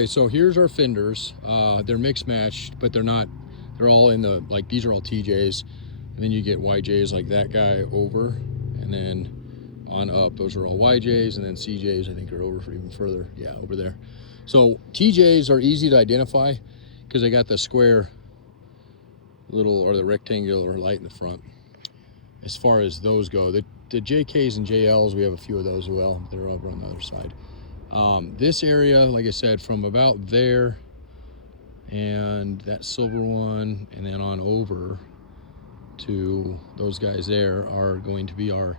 Okay, so here's our fenders. They're mixed matched, but they're not, they're all in the, like these are all TJs. And then you get YJs like that guy over, and then on up, those are all YJs, and then CJs I think are over for even further. Yeah, over there. So TJs are easy to identify because they got the square little, or the rectangular light in the front. As far as those go, the JKs and JLs, we have a few of those as well. They're over on the other side. This area, like I said, from about there and that silver one, and then on over to those guys there are going to be our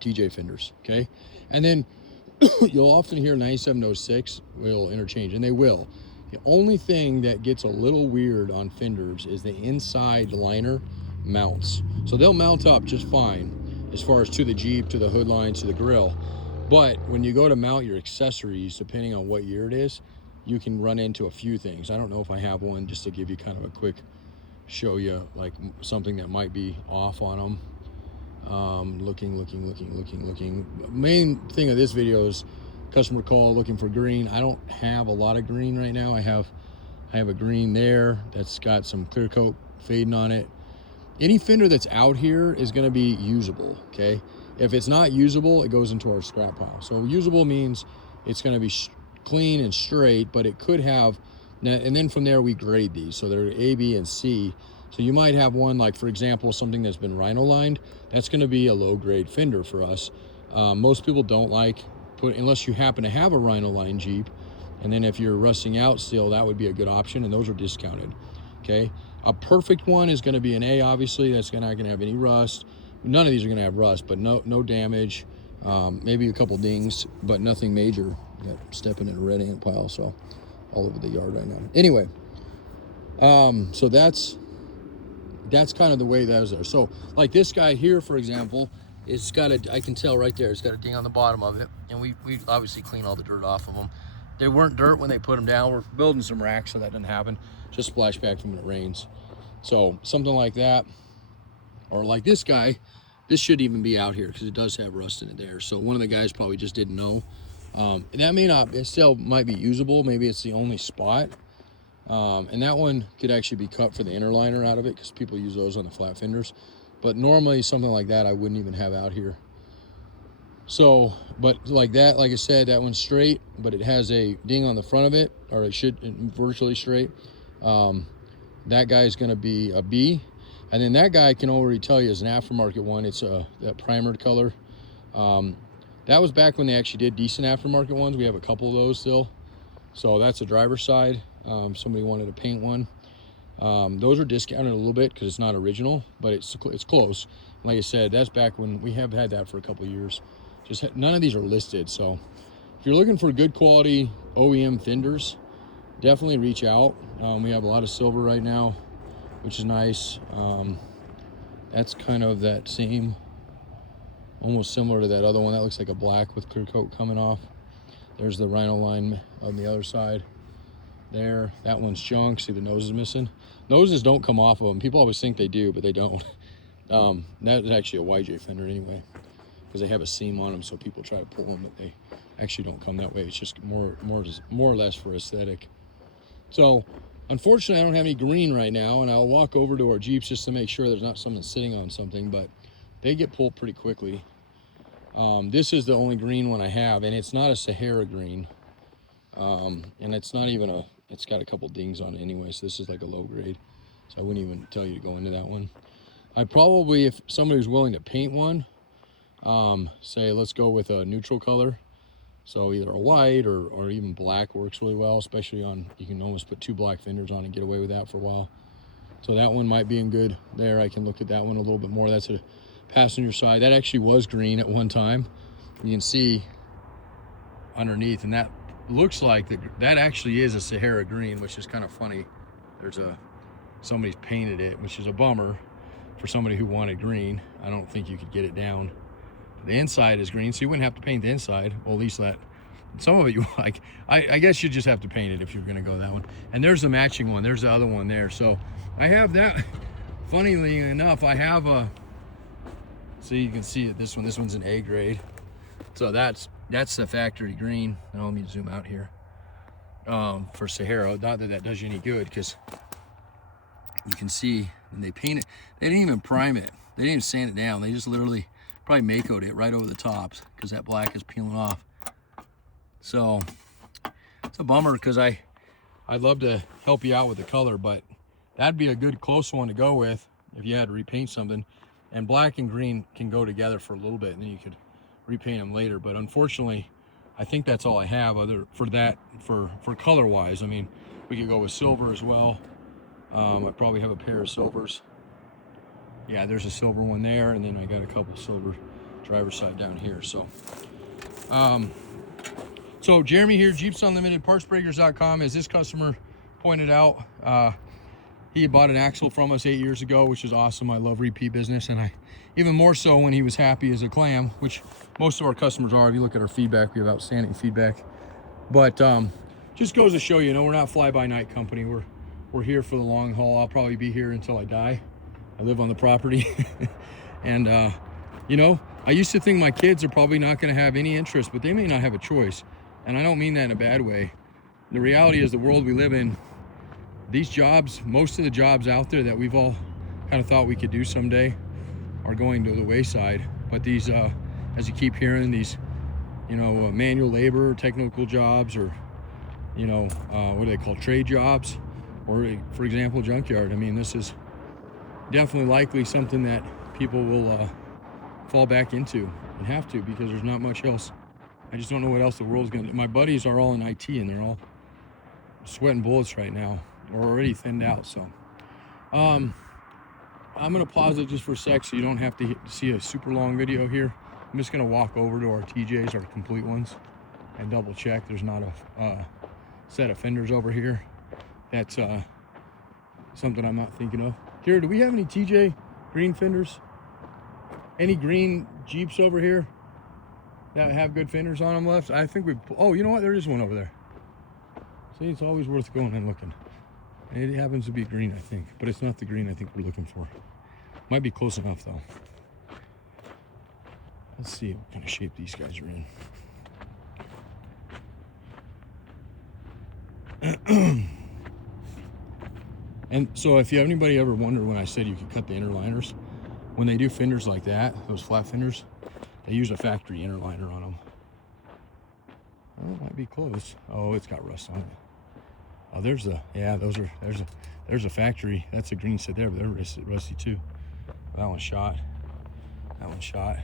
TJ fenders, okay? And then you'll often hear 9706 will interchange, and they will. The only thing that gets a little weird on fenders is the inside liner mounts. So they'll mount up just fine as far as to the Jeep, to the hood lines, to the grill. But when you go to mount your accessories, depending on what year it is, you can run into a few things. I don't know if I have one just to give you kind of a quick show you like something that might be off on them. Looking. Main thing of this video is customer call looking for green. I don't have a lot of green right now. I have a green there that's got some clear coat fading on it. Any fender that's out here is going to be usable, okay? If it's not usable, it goes into our scrap pile. So usable means it's going to be clean and straight, but it could have, and then from there we grade these. So they're A, B, and C. So you might have one, like for example, something that's been rhino lined. That's going to be a low grade fender for us. Most people don't like unless you happen to have a rhino lined Jeep. And then if you're rusting out still, that would be a good option, and those are discounted, okay? A perfect one is going to be an A, obviously. That's not going to have any rust. None of these are going to have rust, but no damage. Maybe a couple dings, but nothing major. Got stepping in a red ant pile, so all over the yard right now. Anyway, so that's kind of the way those are. So like this guy here, for example, it's got a, I can tell right there, it's got a ding on the bottom of it, and we obviously clean all the dirt off of them. They weren't dirt when they put them down. We're building some racks, so that doesn't happen. Just splash back from when it rains. So something like that, or like this guy, this should even be out here because it does have rust in it there. So one of the guys probably just didn't know. That may not, it still might be usable. Maybe it's the only spot. And that one could actually be cut for the inner liner out of it because people use those on the flat fenders. But normally something like that I wouldn't even have out here. So, but like that, like I said, that one's straight, but it has a ding on the front of it, or it should virtually straight. That guy's gonna be a B. And then that guy I can already tell you is an aftermarket one. It's that primered color. That was back when they actually did decent aftermarket ones. We have a couple of those still. So that's a driver's side. Somebody wanted to paint one. Those are discounted a little bit because it's not original, but it's close. Like I said, that's back when we have had that for a couple of years. Just none of these are listed. So if you're looking for good quality OEM fenders, definitely reach out. We have a lot of silver right now, which is nice. That's kind of that same, almost similar to that other one. That looks like a black with clear coat coming off. There's the rhino line on the other side there. That one's junk. See, the nose is missing. Noses don't come off of them. People always think they do, but they don't. That is actually a YJ fender anyway, because they have a seam on them, so people try to pull them, but they actually don't come that way. It's just more or less for aesthetic. So unfortunately I don't have any green right now, and I'll walk over to our Jeeps just to make sure there's not someone sitting on something, but they get pulled pretty quickly. This is the only green one I have, and it's not a Sahara green. And it's not even a, it's got a couple dings on it anyway, so this is like a low grade. So I wouldn't even tell you to go into that one. I probably, if somebody was willing to paint one, say let's go with a neutral color. So either a white or even black works really well, especially on, you can almost put 2 black fenders on and get away with that for a while. So that one might be in good there. I can look at that one a little bit more. That's a passenger side. That actually was green at one time. You can see underneath, and that looks like that actually is a Sahara green, which is kind of funny. There's somebody's painted it, which is a bummer for somebody who wanted green. I don't think you could get it down. The inside is green, so you wouldn't have to paint the inside. Well, at least that. Some of it you like. I guess you just have to paint it if you're gonna go that one. And there's the matching one. There's the other one there. So I have that. Funnily enough, I have a, so you can see it, this one's an A grade. So that's That's the factory green. Now let me zoom out here. For Sahara, not that that does you any good, because you can see when they paint it, they didn't even prime it. They didn't even sand it down. They just literally probably Mako'd it right over the tops because that black is peeling off. So it's a bummer, because I'd love to help you out with the color, but that'd be a good close one to go with if you had to repaint something. And black and green can go together for a little bit, and then you could repaint them later. But unfortunately, I think that's all I have other for that, for color wise. I mean, we could go with silver as well. I probably have a pair of silvers. Yeah, there's a silver one there, and then I got a couple silver driver's side down here. So Jeremy here, Jeeps Unlimited, partsbreakers.com. As this customer pointed out, he bought an axle from us 8 years ago, which is awesome. I love repeat business, and I even more so when he was happy as a clam, which most of our customers are. If you look at our feedback, we have outstanding feedback. But just goes to show you, we're not fly-by-night company. We're here for the long haul. I'll probably be here until I die. I live on the property. And I used to think my kids are probably not going to have any interest, but they may not have a choice. And I don't mean that in a bad way. The reality is, the world we live in, these jobs, most of the jobs out there that we've all kind of thought we could do someday, are going to the wayside. But these, as you keep hearing, these, manual labor, technical jobs, or, what do they call, trade jobs, or for example, junkyard. I mean, this is definitely likely something that people will fall back into and have to, because there's not much else. I just don't know what else the world's gonna do. My buddies are all in IT, and they're all sweating bullets right now, or already thinned out. So I'm gonna pause it just for a sec so you don't have to see a super long video here. I'm just gonna walk over to our TJs, our complete ones, and double check there's not a set of fenders over here. That's something I'm not thinking of. Here, do we have any TJ green fenders? Any green Jeeps over here that have good fenders on them left? I think we've, oh, you know what? There is one over there. See, it's always worth going and looking. It happens to be green, I think, but it's not the green I think we're looking for. Might be close enough, though. Let's see what kind of shape these guys are in. And so if you have anybody ever wondered when I said you could cut the inner liners, when they do fenders like that, those flat fenders, they use a factory inner liner on them. Oh, it might be close. Oh, it's got rust on it. Oh, there's a factory. That's a green set there, but they're rusty too. That one's shot. That one's shot.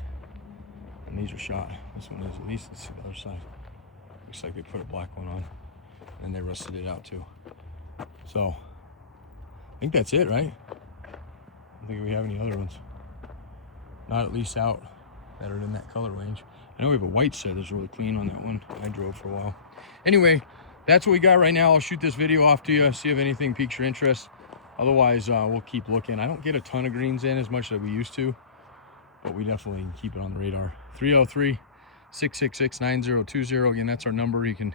And these are shot. This one is at least. Let's see the other side. Looks like they put a black one on, and they rusted it out too. So I think that's it, right? I don't think we have any other ones. Not at least out that are in that color range. I know we have a white set that's really clean on that one I drove for a while. Anyway, that's what we got right now. I'll shoot this video off to you, see if anything piques your interest. Otherwise, we'll keep looking. I don't get a ton of greens in as much as we used to, but we definitely keep it on the radar. 303-666-9020. Again, that's our number. You can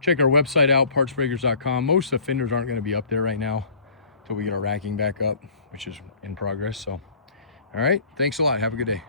check our website out, partsbreakers.com. Most of the fenders aren't going to be up there right now until we get our racking back up, which is in progress. So, all right, thanks a lot. Have a good day.